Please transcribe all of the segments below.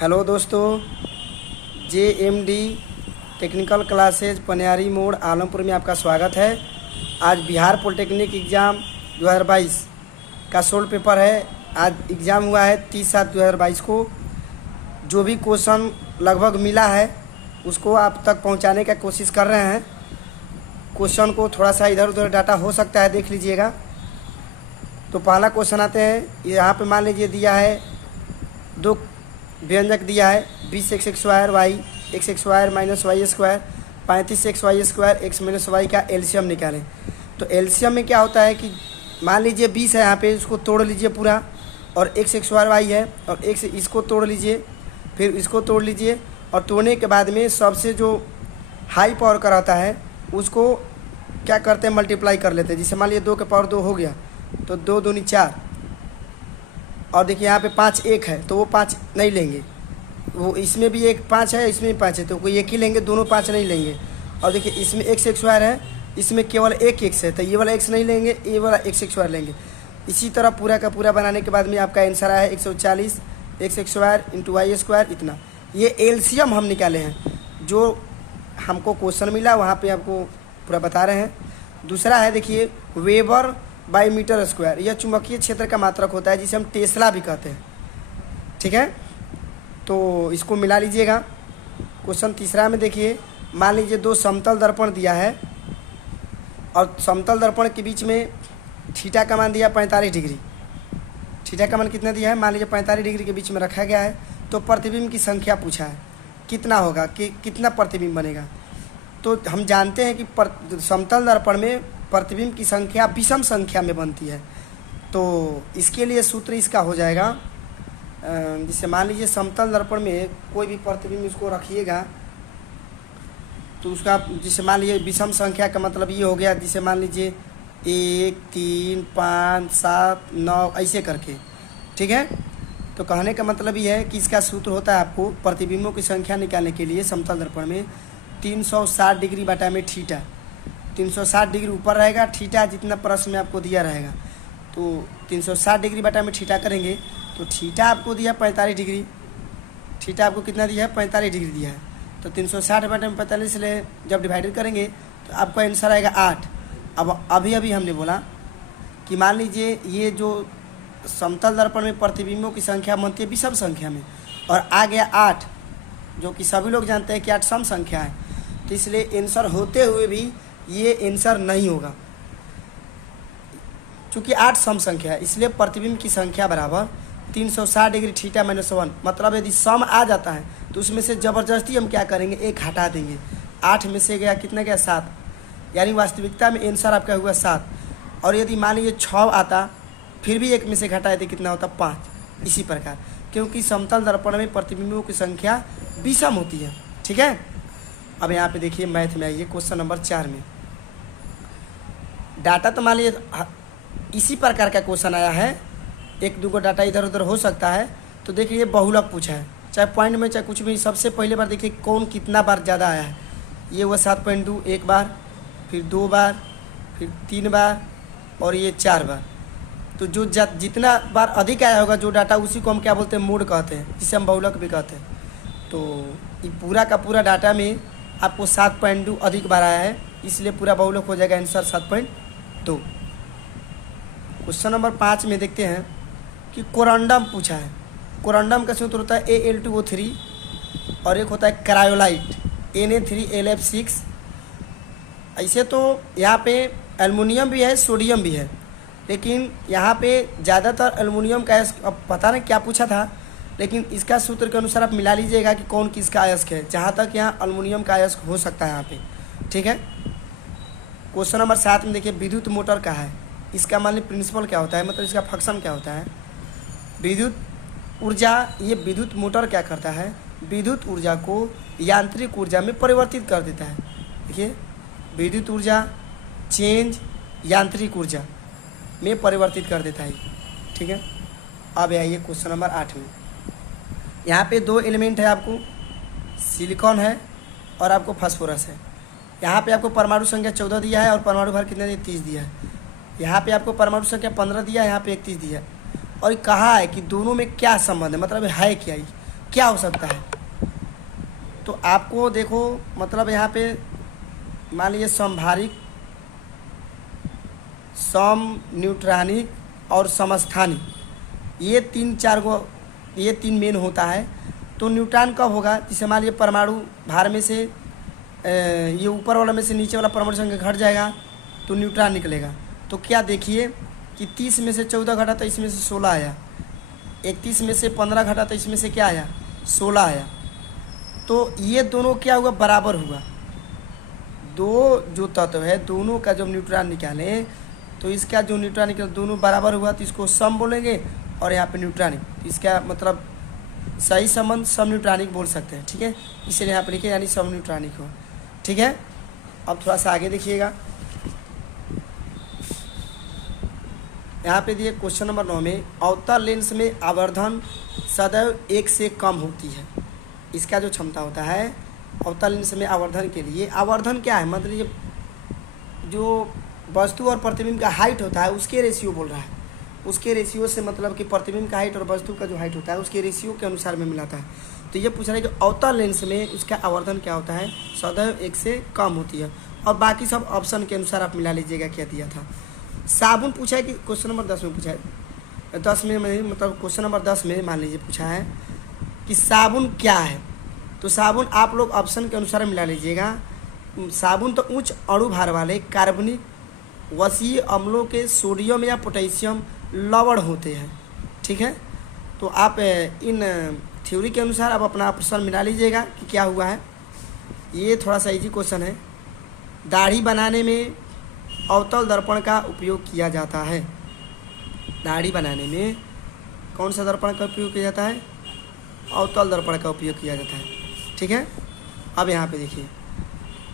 Hello दोस्तों, JMD technical classes Paniyari मोड़ आलमपुर में आपका स्वागत है। आज बिहार पॉलिटेक्निक एग्ज़ाम 2022 का सोल्ड पेपर है। आज एग्ज़ाम हुआ है 30/7/2022 को। जो भी क्वेश्चन लगभग मिला है उसको आप तक पहुंचाने का कोशिश कर रहे हैं। क्वेश्चन को थोड़ा सा इधर उधर डाटा हो सकता है, देख लीजिएगा। तो पहला क्वेश्चन आते हैं। यहाँ पे मान लीजिए दिया है दो व्यंजक दिया है 20x² y x² minus y square 35x² x minus y का एलसीएम निकालें। तो एलसीएम में क्या होता है कि मान लीजिए 20 है, यहाँ पे इसको तोड़ लीजिए पूरा, और x² y है और x इसको तोड़ लीजिए, फिर इसको तोड़ लीजिए, और तोड़ने के बाद में सबसे जो हाई पावर का रहता है उसको क्या करते हैं, मल्टीप्लाई कर लेते हैं। जैसे मान लीजिए 2 के पावर 2 हो गया तो 2 दूनी 4, और देखिए यहाँ पे 5 1 है तो वो 5 नहीं लेंगे, वो इसमें भी एक 5 है, इसमें भी 5 है तो कोई एक ही लेंगे, दोनों 5 नहीं लेंगे। और देखिए इसमें x² है, इसमें केवल एक x है तो ये वाला x नहीं लेंगे, ये वाला x² लेंगे। इसी तरह पूरा का पूरा बनाने के बाद में आपका आंसर आया 140 x² इंटू y² इतना। ये एलसीएम हम निकाले हैं, जो हमको क्वेश्चन मिला वहाँ पे आपको पूरा बता रहे हैं। दूसरा है देखिए वेबर बाई मीटर स्क्वायर, यह चुंबकीय क्षेत्र का मात्रक होता है जिसे हम टेस्ला भी कहते हैं। ठीक है, तो इसको मिला लीजिएगा। क्वेश्चन तीसरा में देखिए, मान लीजिए 2 समतल दर्पण दिया है और समतल दर्पण के बीच में थीटा का मान दिया 45 डिग्री। थीटा का मान कितना दिया है, मान लीजिए 45 डिग्री के बीच में रखा गया है। तो प्रतिबिंब की संख्या पूछा है, कितना होगा, कि कितना प्रतिबिंब बनेगा। तो हम जानते हैं कि समतल दर्पण में प्रतिबिंब की संख्या विषम संख्या में बनती है। तो इसके लिए सूत्र इसका हो जाएगा, जिससे मान लीजिए समतल दर्पण में कोई भी प्रतिबिंब इसको रखिएगा तो उसका, जिसे मान लीजिए विषम संख्या का मतलब ये हो गया, जिसे मान लीजिए 1 3 5 7 9 ऐसे करके। ठीक है, तो कहने का मतलब ये है कि इसका सूत्र होता है आपको प्रतिबिंबों की संख्या निकालने के लिए समतल दर्पण में 360 डिग्री बटा में थीटा। 360 डिग्री ऊपर रहेगा, थीटा जितना प्रश्न में आपको दिया रहेगा। तो 360 डिग्री बटा में थीटा करेंगे तो थीटा आपको दिया 45 डिग्री। थीटा आपको कितना दिया है, 45 डिग्री दिया है। तो 360 बटा में 45 से जब डिवाइडेड करेंगे तो आपका आंसर आएगा 8। अब अभी हमने बोला कि मान लीजिए ये जो समतल दर्पण में प्रतिबिंबों की संख्या बनती है विषम संख्या में, और आ गया 8, जो कि सभी लोग जानते हैं कि 8 सम संख्या है। तो इसलिए आंसर होते हुए भी ये आंसर नहीं होगा, चूँकि 8 सम संख्या है। इसलिए प्रतिबिंब की संख्या बराबर 360 डिग्री थीटा माइनस 1। मतलब यदि सम आ जाता है तो उसमें से ज़बरदस्ती हम क्या करेंगे, 1 हटा देंगे। 8 में से गया कितना, गया 7, यानी वास्तविकता में आंसर आपका हुआ 7। और यदि मान लीजिए 6 आता फिर भी 1 में से घटाए तो कितना होता, 5। इसी प्रकार, क्योंकि समतल दर्पण में प्रतिबिंबों की संख्या विषम होती है। ठीक है, अब यहाँ पे देखिए मैथ में आइए, क्वेश्चन नंबर 4 में डाटा तो मान लीजिए इसी प्रकार का क्वेश्चन आया है, 1-2 डाटा इधर उधर हो सकता है। तो देखिए बहुलक पूछा है, चाहे पॉइंट में चाहे कुछ भी। सबसे पहले बार देखिए कौन कितना बार ज़्यादा आया है। ये हुआ 7.2 एक बार, फिर 2 बार, फिर 3 बार, और ये 4 बार। तो जो जितना बार अधिक आया होगा जो डाटा, उसी को हम क्या बोलते हैं, मोड कहते हैं, जिसे हम बहुलक भी कहते हैं। तो ये पूरा का पूरा डाटा में आपको 7.2 अधिक बार आया है, इसलिए पूरा बहुलक हो जाएगा आंसर 7.2। क्वेश्चन नंबर 5 में देखते हैं कि कोरंडम पूछा है। कोरंडम का सूत्र होता है Al2O3 और एक होता है क्रायोलाइट Na3Lf6। ऐसे तो यहाँ पे एल्युमिनियम भी है, सोडियम भी है, लेकिन यहाँ पे ज़्यादातर एल्युमिनियम का अयस्क, अब पता नहीं क्या पूछा था, लेकिन इसका सूत्र के अनुसार आप मिला लीजिएगा कि कौन किसका अयस्क है। जहाँ तक यहाँ एल्युमिनियम का अयस्क हो सकता है यहाँ पे। ठीक है, क्वेश्चन नंबर 7 में देखिए विद्युत मोटर का है। इसका मान लीजिए प्रिंसिपल क्या होता है, मतलब इसका फंक्शन क्या होता है। विद्युत ऊर्जा, ये विद्युत मोटर क्या करता है, विद्युत ऊर्जा को यांत्रिक ऊर्जा में परिवर्तित कर देता है। देखिए विद्युत ऊर्जा चेंज यांत्रिक ऊर्जा में परिवर्तित कर देता है। ठीक है, अब आइए क्वेश्चन नंबर 8 में। यहाँ पे 2 एलिमेंट है, आपको सिलिकॉन है और आपको फास्फोरस है। यहाँ पे आपको परमाणु संख्या 14 दिया है और परमाणु भार कितना दिया, 30 दिया है। यहाँ पे आपको परमाणु संख्या 15 दिया है, यहाँ पे 31 दिया है। और कहा है कि दोनों में क्या संबंध है, मतलब है क्या ही। क्या हो सकता है। तो आपको देखो मतलब यहाँ पे मान लीजिए समभारिक, समन्यूट्रॉनिक और समस्थानिक, ये तीन मेन होता है। तो न्यूट्रॉन कब होगा, जिसे मान लीजिए परमाणु भार में से ये ऊपर वाला में से नीचे वाला परमाणु संख्या घट जाएगा तो न्यूट्रॉन निकलेगा। तो क्या देखिए कि 30 में से 14 घटा तो इसमें से 16 आया, 31 में से 15 घटा तो इसमें से क्या आया, 16 आया। तो ये दोनों क्या हुआ, बराबर हुआ। दो जो तत्व है दोनों का जब न्यूट्रॉन निकालें तो इसका जो न्यूट्रॉन निकला दोनों बराबर हुआ तो इसको सम बोलेंगे, और यहाँ पे न्यूट्रॉनिक, इसका मतलब सही संबंध सम न्यूट्रॉनिक बोल सकते हैं। ठीक है, इसलिए यहाँ पर लिखे यानी सम न्यूट्रॉनिक हो। ठीक है, अब थोड़ा सा आगे देखिएगा। यहाँ पे दिए क्वेश्चन नंबर 9 में, अवतल लेंस में आवर्धन सदैव 1 से कम होती है। इसका जो क्षमता होता है अवतल लेंस में आवर्धन के लिए, आवर्धन क्या है, मतलब ये जो वस्तु और प्रतिबिंब का हाइट होता है उसके रेशियो बोल रहा है, उसके रेशियो से मतलब कि प्रतिबिंब का हाइट और वस्तु का जो हाइट होता है उसके रेशियो के अनुसार में मिलाता है। तो ये पूछ रहा है कि अवतल लेंस में उसका आवर्धन क्या होता है, सदैव 1 से कम होती है। और बाकी सब ऑप्शन के अनुसार आप मिला लीजिएगा क्या दिया था। साबुन पूछा है कि क्वेश्चन नंबर 10 में पूछा है, 10 में मतलब क्वेश्चन नंबर 10 में मान लीजिए पूछा है कि साबुन क्या है। तो साबुन आप लोग ऑप्शन के अनुसार मिला लीजिएगा। साबुन तो उच्च अणु भार वाले कार्बनिक वसीय अम्लों के सोडियम या पोटेशियम लवण होते हैं। ठीक है, तो आप इन थ्योरी के अनुसार आप अपना ऑप्शन मिला लीजिएगा कि क्या हुआ है। ये थोड़ा सा इजी क्वेश्चन है। दाढ़ी बनाने में अवतल दर्पण का उपयोग किया जाता है। दाढ़ी बनाने में कौन सा दर्पण का उपयोग किया जाता है, अवतल दर्पण का उपयोग किया जाता है। ठीक है, अब यहाँ पे देखिए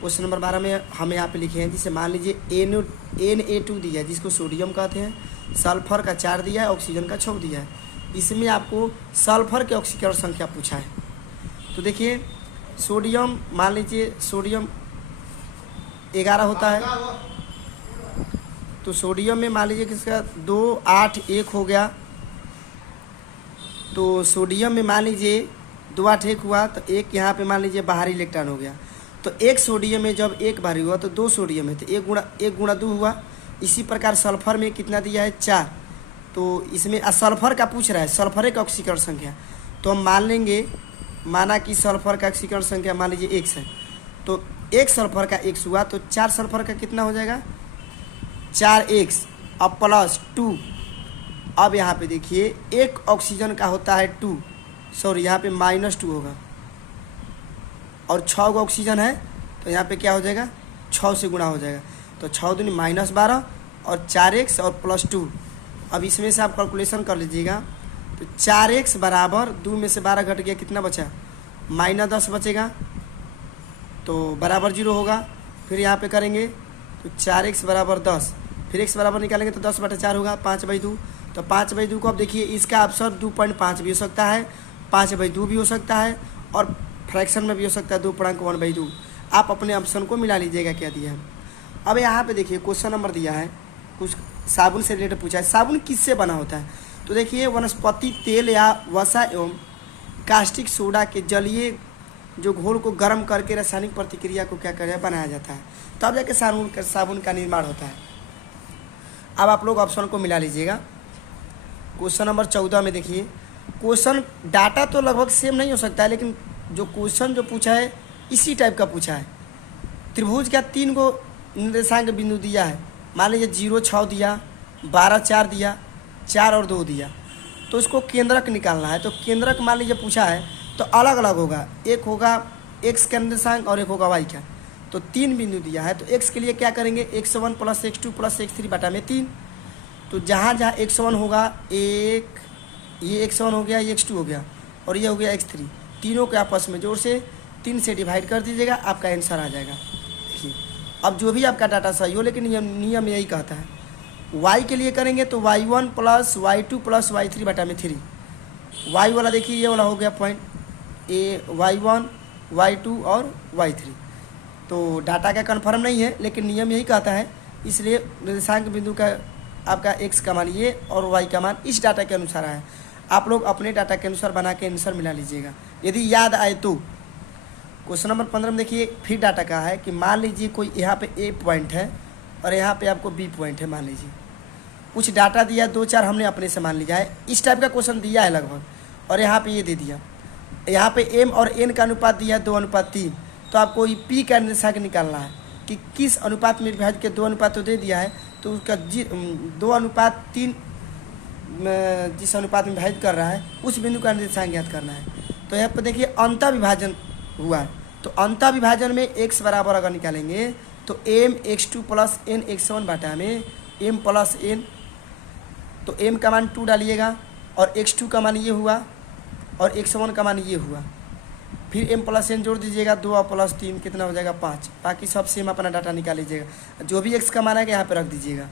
क्वेश्चन नंबर 12 में हम यहाँ पे लिखे हैं, जिसे मान लीजिए Na2 दिया है जिसको सोडियम कहते हैं, सल्फर का 4 दिया है, ऑक्सीजन का 6 दिया है। इसमें आपको सल्फर के ऑक्सीकरण संख्या पूछा है। तो देखिए सोडियम, मान लीजिए सोडियम 11 होता है, तो सोडियम में मान लीजिए किसका 2 8 1 हो गया। तो सोडियम में मान लीजिए 2 8 1 हुआ तो एक यहाँ पे मान लीजिए बाहरी इलेक्ट्रॉन हो गया। तो एक सोडियम में जब एक बाहरी हुआ तो 2 सोडियम है तो 1 गुणा 2 हुआ। इसी प्रकार सल्फर में कितना दिया है 4। तो इसमें सल्फर का पूछ रहा है, सल्फर का ऑक्सीकरण संख्या, तो हम मान लेंगे, माना कि सल्फर का ऑक्सीकरण संख्या मान लीजिए x है, तो 1 सल्फर का x हुआ तो 4 सल्फर का कितना हो जाएगा 4x अब प्लस 2। अब यहाँ पे देखिए एक ऑक्सीजन का होता है 2, सॉरी यहाँ पे -2 होगा, और 6 गो ऑक्सीजन है तो यहाँ पे क्या हो जाएगा 6 से गुणा हो जाएगा। तो 6 दूनी -12 और 4x और +2। अब इसमें से आप कैलकुलेशन कर लीजिएगा। तो 4x बराबर 2 में से 12 घट गया, कितना बचा -10 बचेगा, तो बराबर 0 होगा। फिर यहाँ पे करेंगे तो 4x बराबर 10, फिर x बराबर निकालेंगे तो 10/4 होगा, 5/2। तो 5/2 को अब देखिए इसका आंसर 2.5 भी हो सकता है, 5/2 भी हो सकता है, और फ्रैक्शन में भी हो सकता है 2.1/2। आप अपने ऑप्शन को मिला लीजिएगा क्या दिया है। अब यहाँ पे देखिए क्वेश्चन नंबर दिया है, कुछ साबुन से रिलेटेड पूछा है। साबुन किससे बना होता है, तो देखिए वनस्पति तेल या वसा एवं कास्टिक सोडा के जलीय जो घोल को गर्म करके रासायनिक प्रतिक्रिया को क्या कर बनाया जाता है, तब जाके साबुन का निर्माण होता है। अब आप लोग ऑप्शन को मिला लीजिएगा। क्वेश्चन नंबर 14 में देखिए, क्वेश्चन डाटा तो लगभग सेम नहीं हो सकता है, लेकिन जो क्वेश्चन जो पूछा है इसी टाइप का पूछा है। त्रिभुज का 3 गो निर्देशांक बिंदु दिया है, मान लीजिए 0 6 दिया, 12 4 दिया, 4 और 2 दिया, तो इसको केंद्रक निकालना है। तो केंद्रक मान लीजिए पूछा है तो अलग अलग होगा, एक होगा x का निर्देशांक और एक होगा y का। तो 3 बिंदु दिया है, तो x के लिए क्या करेंगे x1 + x2 + x3 बटा में 3। तो जहाँ जहाँ x1 होगा एक, ये x1 हो गया, ये x2 हो गया, और ये हो गया x3, तीनों के आपस में जोड़ से 3 से डिवाइड कर दीजिएगा, आपका आंसर आ जाएगा। देखिए अब जो भी आपका डाटा सही हो, लेकिन नियम यही कहता है। y के लिए करेंगे तो y1 + y2 + y3 बटा में 3। y वाला देखिए ये वाला हो गया पॉइंट, y1 y2 और y3। तो डाटा का कन्फर्म नहीं है, लेकिन नियम यही कहता है, इसलिए निर्देशांक बिंदु का आपका x का मान ये और y का मान इस डाटा के अनुसार है। आप लोग अपने डाटा के अनुसार बना के आंसर मिला लीजिएगा यदि याद आए तो। क्वेश्चन नंबर 15 में देखिए फिर डाटा का है कि मान लीजिए कोई यहाँ पे ए पॉइंट है और यहाँ पे आपको बी पॉइंट है, मान लीजिए कुछ डाटा दिया 2-4 हमने अपने से मान लिया है, इस टाइप का क्वेश्चन दिया है लगभग, और यहाँ पे ये दे दिया, यहाँ पे एम और एन का अनुपात दिया है 2:3, तो आपको पी का निर्देशांक निकालना है कि किस अनुपात में विभाजित के 2 अनुपात तो दे दिया है, तो उसका 2:3 जिस अनुपात में विभाजित कर रहा है उस बिंदु का निर्देशांक ज्ञात करना है। तो यहाँ पर देखिए अंतर विभाजन हुआ है, तो अंतर विभाजन में x बराबर अगर निकालेंगे तो M x2 plus N x1 बटा में m प्लस एन, तो m का मान 2 डालिएगा और x2 का मान ये हुआ और x1 का मान ये हुआ, फिर m प्लस एन जोड़ दीजिएगा, 2 और प्लस 3 कितना हो जाएगा 5, बाकी सब सेम अपना डाटा निकाल लीजिएगा, जो भी x का मान है यहाँ पे रख दीजिएगा।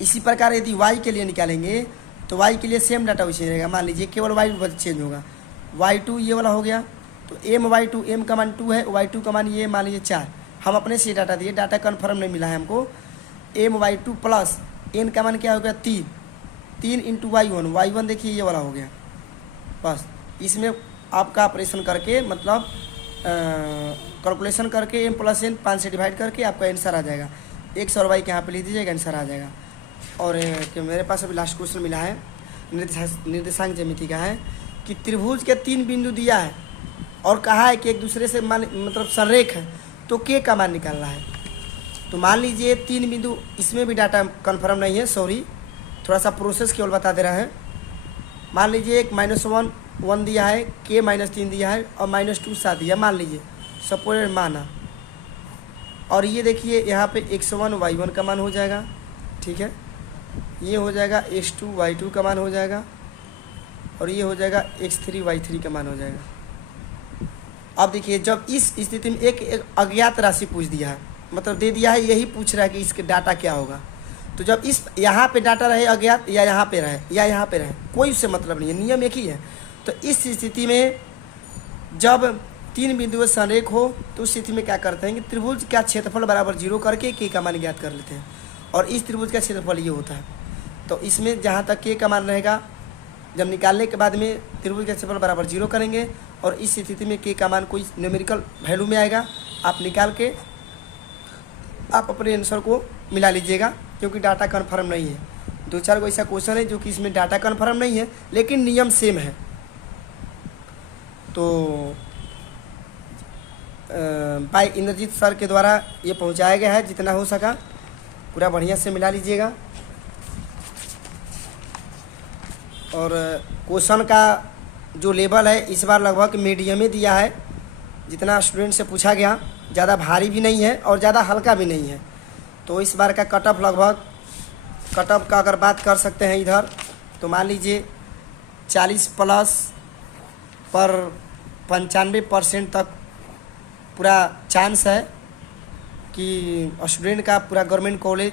इसी प्रकार यदि y के लिए निकालेंगे तो y के लिए सेम डाटा वैसे रहेगा, मान लीजिए केवल y चेंज होगा, y2 ये वाला हो गया, तो my2 m का मान 2 है, y2 का मान ये मान लीजिए 4, हम अपने से डाटा दिए, डाटा कन्फर्म नहीं मिला है हमको, my2 प्लस n का मान क्या हो गया 3 इंटू y1 देखिए ये वाला हो गया। बस इसमें आपका ऑपरेशन करके मतलब कैलकुलेशन करके m प्लस एन 5 से डिवाइड करके आपका आंसर आ जाएगा, x और y के यहाँ पे लिख दीजिएगा, आंसर आ जाएगा। और कि मेरे पास अभी लास्ट क्वेश्चन मिला है निर्देशांक ज्यामिति का है कि त्रिभुज के 3 बिंदु दिया है और कहा है कि एक दूसरे से मतलब संरेख है, तो k का मान निकालना है। तो मान लीजिए 3 बिंदु, इसमें भी डाटा कन्फर्म नहीं है, सॉरी थोड़ा सा प्रोसेस केवल बता दे रहा है। मान लीजिए एक -1 दिया है, k -3 दिया है और -2 7 दिया, मान लीजिए सपोज माना, और ये देखिए यहाँ पे x1 y1 का मान हो जाएगा, ठीक है, ये हो जाएगा x2 y2 का मान हो जाएगा और ये हो जाएगा x3 y3 का मान हो जाएगा। अब देखिए जब इस स्थिति में एक अज्ञात राशि पूछ दिया है, मतलब दे दिया है, यही पूछ रहा है कि इसके डाटा क्या होगा, तो जब इस यहाँ पे डाटा रहे अज्ञात या यहाँ पे रहे या यहाँ पे रहे कोई उससे मतलब नहीं है, नियम एक ही है। तो इस स्थिति में जब 3 बिंदु संरेख हो तो उस स्थिति में क्या करते हैं कि त्रिभुज का क्षेत्रफल बराबर 0 करके k का मान ज्ञात कर लेते हैं, और इस त्रिभुज का क्षेत्रफल ये होता है। तो इसमें जहाँ तक k का मान रहेगा, जब निकालने के बाद में त्रिभुज का क्षेत्रफल बराबर 0 करेंगे और इस स्थिति में k का मान कोई न्यूमेरिकल वैल्यू में आएगा, आप निकाल के आप अपने आंसर को मिला लीजिएगा, क्योंकि डाटा कन्फर्म नहीं है। 2-4 ऐसा क्वेश्चन है जो कि इसमें डाटा कन्फर्म नहीं है लेकिन नियम सेम है। तो भाई इंद्रजीत सर के द्वारा ये पहुंचाया गया है, जितना हो सका पूरा बढ़िया से मिला लीजिएगा। और क्वेश्चन का जो लेवल है इस बार लगभग मीडियम ही दिया है, जितना स्टूडेंट से पूछा गया, ज़्यादा भारी भी नहीं है और ज़्यादा हल्का भी नहीं है। तो इस बार का कटअप लगभग, कटअप का अगर बात कर सकते हैं इधर, तो मान लीजिए 40 प्लस पर 95% तक पूरा चांस है कि स्टूडेंट का पूरा गवर्नमेंट कॉलेज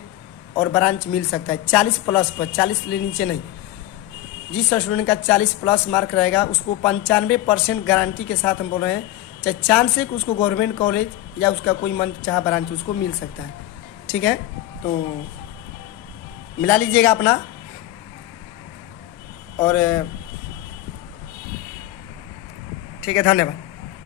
और ब्रांच मिल सकता है। 40 प्लस पर, 40 ले नीचे नहीं। जिस स्टूडेंट का 40 प्लस मार्क रहेगा उसको 95% गारंटी के साथ हम बोल रहे हैं, चाहे चांस है कि उसको गवर्नमेंट कॉलेज या उसका कोई मन चाह ब्रांच उसको मिल सकता है। ठीक है, तो मिला लीजिएगा अपना, और ठीक है, धन्यवाद।